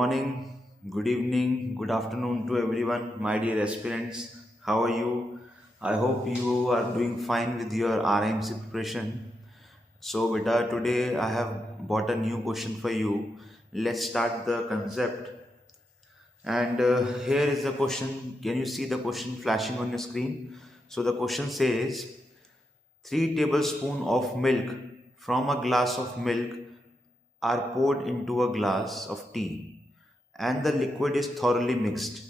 morning, good evening, good afternoon to everyone, my dear aspirants. How are you? I hope you are doing fine with your RIMC preparation. So, beta, today I have bought a new question for you. Let's start the concept. And here is the question. Can you see the question flashing on your screen? So, the question says 3 tablespoons of milk from a glass of milk are poured into a glass of tea and the liquid is thoroughly mixed.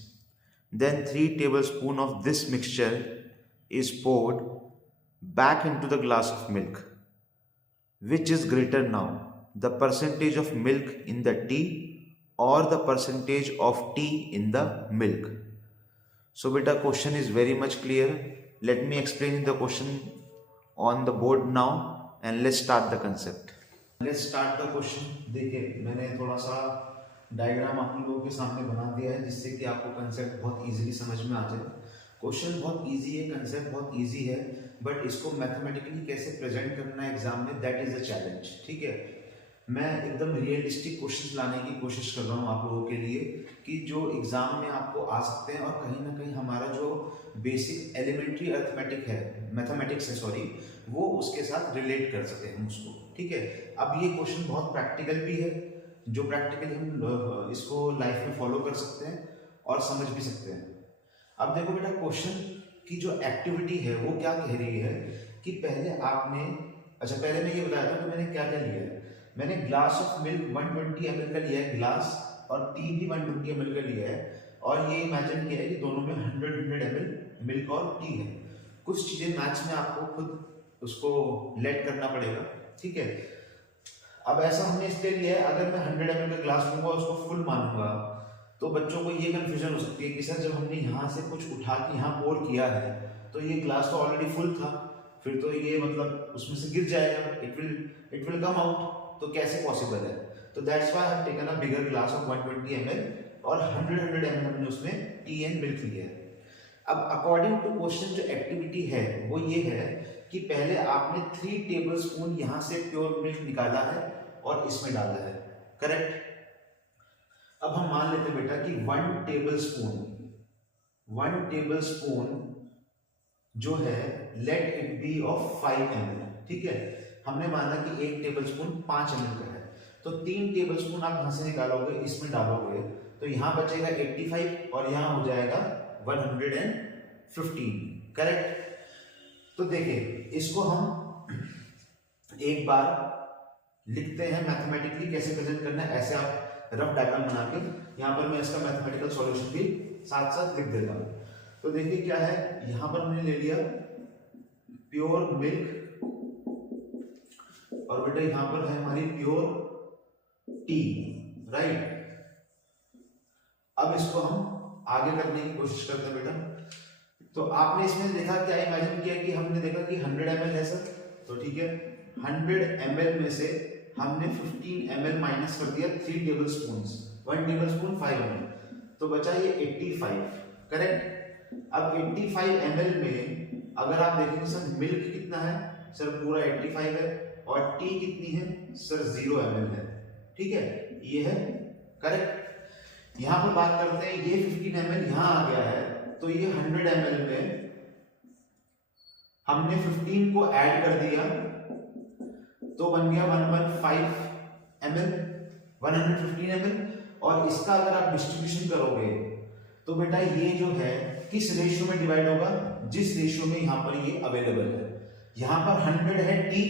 Then 3 tablespoons of this mixture is poured back into the glass of milk. Which is greater now? The percentage of milk in the tea or the percentage of tea in the milk? So beta, question is very much clear. Let me explain the question on the board now and let's start the concept. Let's start the question. देखिए मैंने थोड़ा सा diagram आप लोगों के सामने बना दिया है जिससे कि आपको कंसेप्ट बहुत इजीली समझ में आ जाए. क्वेश्चन बहुत इजी है, कंसेप्ट बहुत इजी है, बट इसको मैथमेटिकली कैसे प्रेजेंट करना है एग्जाम में, दैट इज द चैलेंज. ठीक है, मैं एकदम रियलिस्टिक क्वेश्चन लाने की कोशिश कर रहा हूँ आप लोगों के लिए कि जो एग्जाम में आपको आ सकते हैं और कहीं ना कहीं हमारा जो बेसिक एलिमेंट्री अर्थमेटिक है, मैथमेटिक्स है सॉरी, वो उसके साथ रिलेट कर सके हम उसको. ठीक है, अब ये क्वेश्चन बहुत प्रैक्टिकल भी है, जो प्रैक्टिकली हम इसको लाइफ में फॉलो कर सकते हैं और समझ भी सकते हैं. अब देखो बेटा, क्वेश्चन की जो एक्टिविटी है वो क्या कह रही है कि पहले आपने, अच्छा पहले मैं ये बताया था कि मैंने क्या क्या लिया है. मैंने ग्लास ऑफ मिल्क 120 ml का लिया है ग्लास, और टी भी 120 ml का लिया है, और ये इमेजिन किया है कि दोनों में 100 ml मिल्क और टी है. कुछ चीजें मैथ्स में आपको खुद उसको लेट करना पड़ेगा. ठीक है, अब ऐसा हमने इसलिए लिया है, अगर मैं 100 ml का ग्लास लूंगा उसको फुल मानूंगा तो बच्चों को ये कंफ्यूजन हो सकती है कि सर जब हमने यहाँ से कुछ उठा के यहाँ पोर किया है तो ये ग्लास तो ऑलरेडी फुल था, फिर तो ये मतलब उसमें से गिर जाएगा, इट विल कम आउट, तो कैसे पॉसिबल है. तो that's why I have taken a bigger glass of 120 ml और 100 ml हमने उसमें टी एंड मिल्क लिया है. अब अकॉर्डिंग टू क्वेश्चन जो एक्टिविटी है वो ये है कि पहले आपने 3 टेबलस्पून यहाँ से प्योर मिल्क निकाला है और इसमें डाला है. करेक्ट. अब हम मान लेते बेटा कि 1 टेबलस्पून जो है let it be of 5 ml. ठीक है, हमने माना कि 1 टेबलस्पून 5 ml का है, तो 3 टेबलस्पून आप यहां से निकालोगे, इसमें डालोगे तो यहां बचेगा 85 और यहां हो जाएगा 115. करेक्ट. तो देखिए इसको हम एक बार लिखते हैं मैथमेटिकली कैसे प्रेजेंट करना है. ऐसे आप रफ डायग्राम बना के यहाँ पर मैं इसका मैथमेटिकल सॉल्यूशन भी साथ साथ लिख देता हूँ. तो देखिए क्या है, यहाँ पर हमने ले लिया प्योर मिल्क और बेटा यहाँ पर है हमारी प्योर टी. राइट. अब इसको हम आगे करने की कोशिश करते हैं बेटा. तो आपने इसमें देखा, क्या इमेजिन किया कि हमने देखा कि 100 ml है सर, तो ठीक है 100 ml में से हमने 15 ml माइनस कर दिया 3 टेबलस्पून, 1 टेबलस्पून 5 ml, तो बचा ये 85. करेक्ट. अब 85 ml में अगर आप देखेंगे सर मिल्क कितना है, सर पूरा 85 है, और टी कितनी है सर 0 ml है. ठीक है, ये है. करेक्ट. यहां पर बात करते हैं, ये 15 ml यहां आ गया है, तो ये 100 ml में हमने 15 को ऐड कर दिया तो बन गया 115 ml, 115 ml. और इसका अगर आप डिस्ट्रीब्यूशन करोगे तो बेटा ये जो है किस रेशियो में डिवाइड होगा, जिस रेशियो में यहां पर ये अवेलेबल है. यहां पर 100 है टी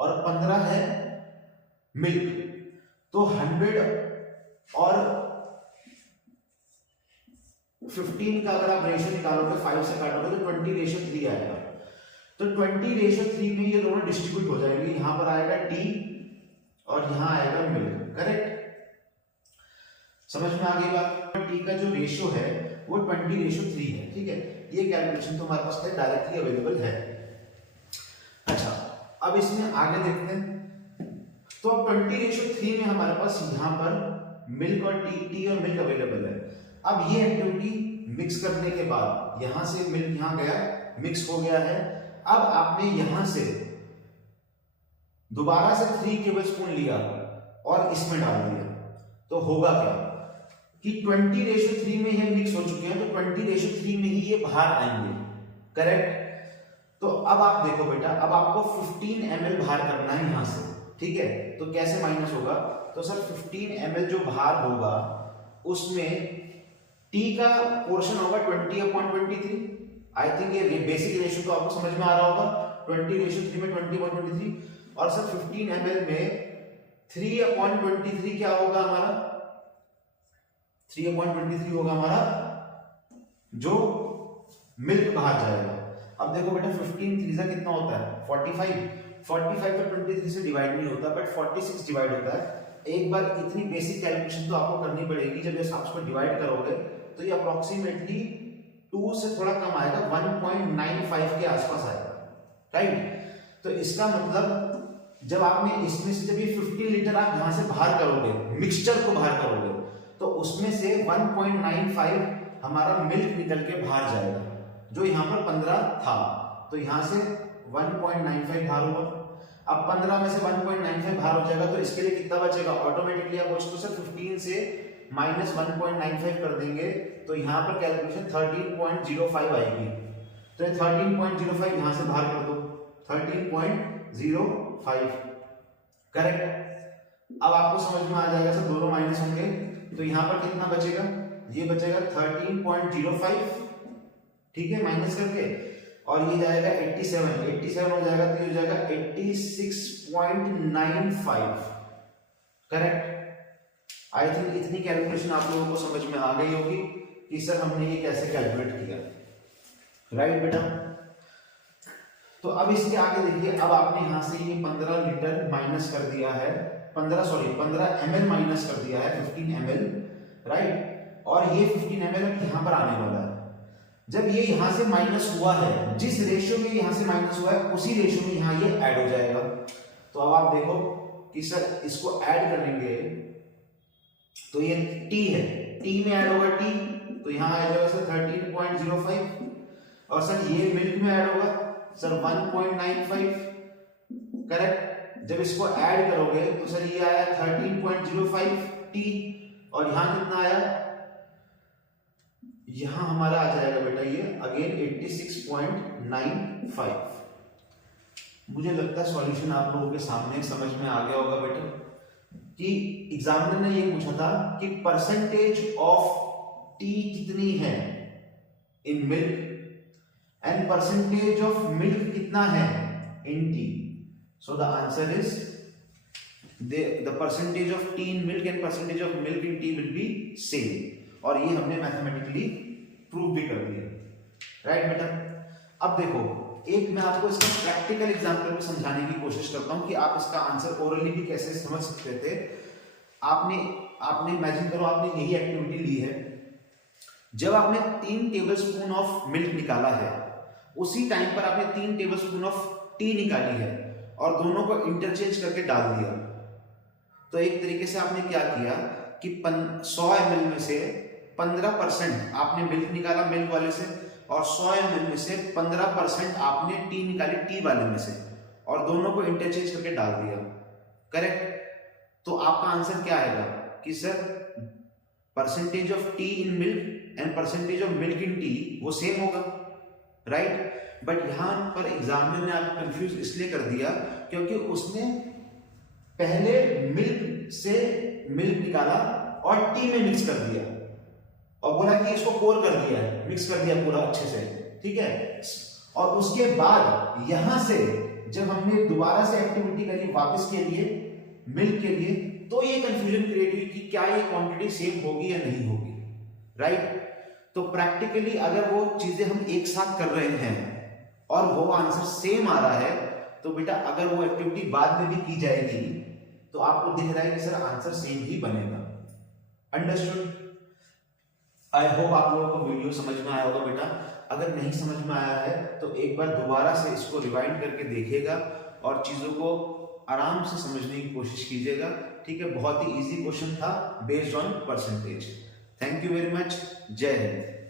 और 15 है मिल्क, तो 100 और 15 का अगर आप रेशियो निकालोगे 5 से काटोगे तो 20:3 आएगा. तो 20:3 में ये दोनों डिस्ट्रीब्यूट हो जाएंगे. यहां पर आएगा टी और यहां आएगा मिल्क. करेक्ट. समझ में आ गई बात. टी का जो रेशियो है वो 20:3 है. ठीक है, ये कैलकुलेशन तो हमारे पास डायरेक्टली अवेलेबल है. अच्छा, अब इसमें आगे देखते हैं. तो अब 20:3 में हमारे पास यहां पर मिल्क और टी और मिल्क अवेलेबल है. अब ये एक्टिविटी मिक्स करने के बाद यहां से मिल्क यहां गया, मिक्स हो गया है. अब आपने यहां से दोबारा से 3 टेबलस्पून लिया और इसमें डाल दिया, तो होगा क्या, कि 20:3 में ये मिक्स हो चुके हैं, तो 20:3 में ही ये बाहर आएंगे, करेक्ट। तो अब आप देखो बेटा, अब आपको 15 ml बाहर करना है यहां से, ठीक है। तो कैसे माइनस होगा, तो सर 15 ml जो बाहर होगा उसमें T का पोर्शन होगा 20/23। आई थिंक ये बेसिक रेशियो तो आपको समझ में आ रहा होगा, 20:3 में 20/23। और सर 15 ml में 3/23 क्या होगा हमारा, 3/23 होगा हमारा जो मिल्क बाहर जाएगा। अब देखो बेटा 15 3 कितना होता है 45 तो 23 से डिवाइड नहीं होता, बट 46 डिवाइड होता है। एक बार इतनी बेसिक कैलकुलेशन तो आपको करनी पड़ेगी, जब ये आप इसको डिवाइड करोगे तो ये अप्रोक्सीमेटली 2 से थोड़ा कम आएगा, 1.95 के आसपास आएगा, राइट। तो इसका मतलब जब आपने इसमें से जब ये 15 लीटर आप यहां से बाहर करोगे, मिक्सचर को बाहर करोगे, तो उसमें से 1.95 हमारा मिल्क निकल के बाहर जाएगा, जो यहाँ पर 15 था, तो यहाँ से 1.95 बाहर होगा। अब 15 में से 1.95 बाहर हो जाएगा, तो इसके लिए कितना बचेगा, ऑटोमेटिकली आप उसको सर 15 से माइनस 1.95 कर देंगे, तो यहाँ पर कैलकुलेशन 13.05 आएगी। तो 13.05 यहाँ से बाहर कर दो, 13.05, करेक्ट। अब आपको समझ में आ जाएगा सर, दोनों माइनस होंगे, तो यहाँ पर कितना बचेगा, ये बचेगा 13.05, ठीक है, माइनस करके, और ये जाएगा 87 हो जाएगा, तो ये हो जाएगा 86.95, करेक्ट। आई थिंक इतनी कैलकुलेशन आप लोगों को समझ में आ गई होगी कि सर हमने ये कैसे कैलकुलेट किया, राइट बेटा। तो अब इसके आगे देखिए, अब आपने यहां से ये 15 लीटर माइनस कर दिया है, 15 ml माइनस कर दिया है, 15 ml, राइट। और ये 15 ml यहां पर आने वाला है। जब ये यहां से माइनस हुआ है, जिस रेशियो में यहां से माइनस हुआ है उसी रेशियो में यहां ये ऐड हो जाएगा। तो अब आप देखो कि सर इसको ऐड करेंगे, तो ये T है, T में ऐड होगा T, तो यहां आ जाएगा सर 13.05, और सर ये मिल्क में ऐड होगा सर 1.95, करेक्ट। जब इसको ऐड करोगे तो सर ये आया 13.05 T, और यहां कितना आया, यहां हमारा आ जाएगा बेटा ये अगेन 86.95। मुझे लगता है सॉल्यूशन आप लोगों के सामने समझ में आ गया होगा बेटा, कि एग्जामिनर ने ये पूछा था कि परसेंटेज ऑफ टी कितनी है in milk and percentage of milk कितना है in tea. So the answer is the percentage of tea in milk and percentage of milk in tea will be same, और ये हमने मैथमेटिकली प्रूव भी कर दिया, राइट बेटा। अब देखो, एक मैं आपको इसका प्रैक्टिकल एग्जांपल में समझाने की कोशिश करता हूं कि आप इसका आंसर ओरली भी कैसे समझ सकते थे। आपने इमेजिन करो, आपने यही एक्टिविटी ली है, जब आपने 3 टेबलस्पून ऑफ मिल्क निकाला है, उसी टाइम पर आपने 3 टेबलस्पून ऑफ टी निकाली है, और दोनों को इंटरचेंज करके डाल दिया। तो एक तरीके से आपने क्या किया कि 100 ml में से 15% आपने मिल्क निकाला मिल्क वाले से, और 100 ml में से 15% आपने टी निकाली टी वाले में से, और दोनों को इंटरचेंज करके डाल दिया, करेक्ट। तो आपका आंसर क्या आएगा कि sir percentage of tea in milk and percentage of milk in T वो सेम होगा, राइट। बट यहां पर एग्जामिनर ने आपको कंफ्यूज इसलिए कर दिया क्योंकि उसने पहले मिल्क से मिल्क निकाला और टी में मिक्स कर दिया, और बोला कि इसको पोर कर दिया है, मिक्स कर दिया पूरा अच्छे से, ठीक है। और उसके बाद यहां से जब हमने दोबारा से एक्टिविटी करी वापस के लिए मिल्क के लिए, तो ये कंफ्यूजन क्रिएट हुई कि क्या ये क्वांटिटी सेम होगी या नहीं होगी, राइट। तो प्रैक्टिकली अगर वो चीजें हम एक साथ कर रहे हैं और वो आंसर सेम आ रहा है, तो बेटा अगर वो एक्टिविटी बाद में भी की जाएगी तो आपको दिख रहा है कि सर आंसर सेम ही बनेगा। अंडरस्टूड? आई होप आप लोगों को वीडियो समझ में आया होगा बेटा। अगर नहीं समझ में आया है तो एक बार दोबारा से इसको रिवाइंड करके देखिएगा और चीजों को आराम से समझने की कोशिश कीजिएगा, ठीक है। बहुत ही इजी क्वेश्चन था based on percentage. Thank you very much. जय हिंद।